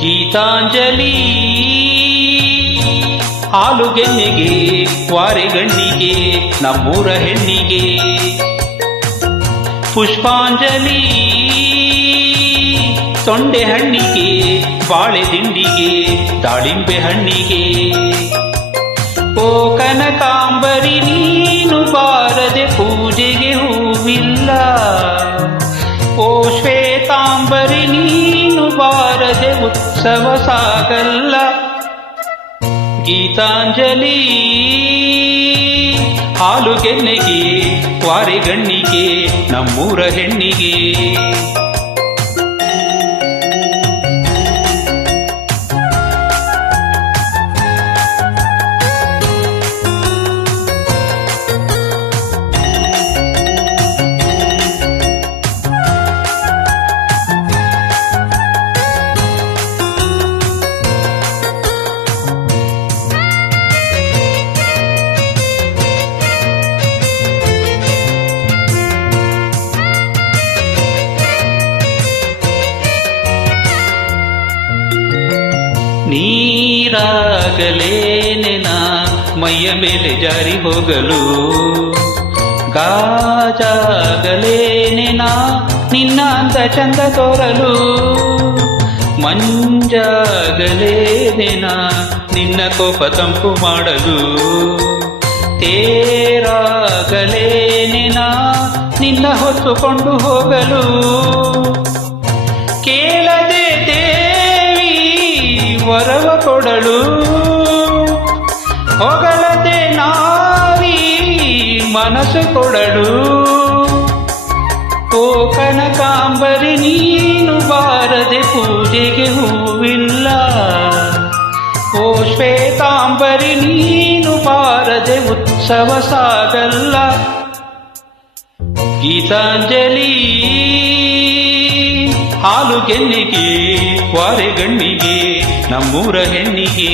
ಗೀತಾಂಜಲಿ ಹಾಲುಗೆನ್ನೆಗೆ ವಾರೆಗಣ್ಣಿಗೆ ನಮ್ಮೂರ ಹೆಣ್ಣಿಗೆ ಪುಷ್ಪಾಂಜಲಿ ತೊಂಡೆ ಹಣ್ಣಿಗೆ ಬಾಳೆ ದಿಂಡಿಗೆ ದಾಳಿಂಬೆ ಹಣ್ಣಿಗೆ ಓ ಕನಕಾಂಬರಿ ನೀನು ಬಾರದೆ ಪೂಜೆಗೆ ಹೂವಿಲ್ಲ ಓ ಶ್ವೇತಾಂಬರಿ ನೀನು ಬಾರದೆ ಉತ್ಸವ ಸಾಗಲ್ಲ ಗೀತಾಂಜಲಿ ಹಾಲುಗೆನ್ನೆಗೆ ವಾರೆಗಣ್ಣಿಗೆ ನಮ್ಮೂರ ಹೆಣ್ಣಿಗೆ ನೀರಾಗಲೇನೆನ ಮೈಯ ಮೇಲೆ ಜಾರಿ ಹೋಗಲು ಗಾಜಾಗಲೇನೆನ ನಿನ್ನ ಅಂದ ಚಂದ ತೋರಲು ಮಂಜಾಗಲೇನೆನ ನಿನ್ನ ಕೋಪ ತಂಪು ಮಾಡಲು ತೇರಾಗಲೇನೆನ ನಿನ್ನ ಹೊತ್ತುಕೊಂಡು ಹೋಗಲು ಕೇಳದೆ ವರವ ಕೊಡಲು ಹೊಗಳದೆ ನಾರಿ ಮನಸ್ಸು ಕೊಡಲು ಓ ಕನಕಾಂಬರಿ ನೀನು ಬಾರದೆ ಪೂಜೆಗೆ ಹೂವಿಲ್ಲ ಓ ಶ್ವೇತಾಂಬರಿ ನೀನು ಬಾರದೆ ಉತ್ಸವ ಸಾಗಲ್ಲ ಗೀತಾಂಜಲಿ ಹಾಲುಗೆನ್ನೆಗೆ ವಾರೆಗಣ್ಣಿಗೆ ನಮ್ಮೂರ ಹೆಣ್ಣಿಗೆ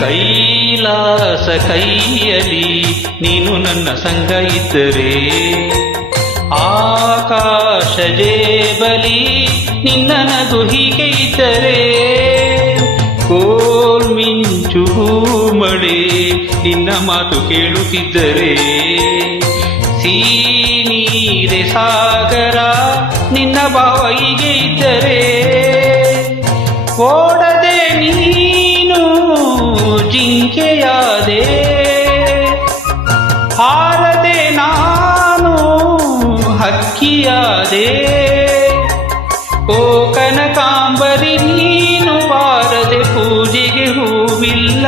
ಕೈಲಾಸ ಕೈಯಲಿ ನೀನು ನನ್ನ ಸಂಗ ಇದ್ದರೆ ಆಕಾಶ ಜೇಬಲಿ ನಿನ್ನ ನಗು ಹೀಗೆ ಇದ್ದರೆ ಕೋಲ್ಮಿಂಚು ಮಳೆ ನಿನ್ನ ಮಾತು ಕೇಳುತ್ತಿದ್ದರೆ ನೀರೆ ಸಾಗರ ನಿನ್ನ ಭಾವ ಹೀಗೆ ಇದ್ದರೆ ಓಡದೆ ನೀನು ಜಿಂಕೆಯಾದೆ ಹಾರದೆ ನಾನು ಹಕ್ಕಿಯಾದೆ ಓ ಕನಕಾಂಬರಿ ನೀನು ಬಾರದೆ ಪೂಜೆಗೆ ಹೂವಿಲ್ಲ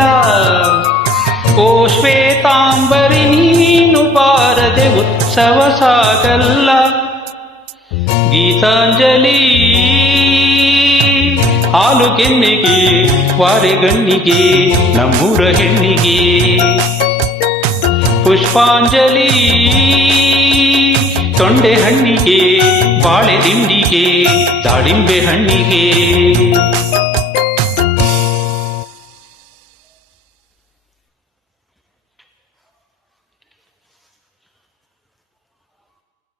ಓ ಶ್ವೇತಾಂಬರಿ ನೀನು ಬಾರದೆ ಉತ್ಸವ ಸಾಗಲ್ಲ ಗೀತಾಂಜಲಿ ಹಾಲುಗೆನ್ನೆಗೆ ವಾರೆಗಣ್ಣಿಗೆ ನಮ್ಮೂರ ಹೆಣ್ಣಿಗೆ ಪುಷ್ಪಾಂಜಲಿ ತೊಂಡೆ ಹಣ್ಣಿಗೆ ಬಾಳೆ ದಿಂಡಿಗೆ ದಾಳಿಂಬೆ ಹಣ್ಣಿಗೆ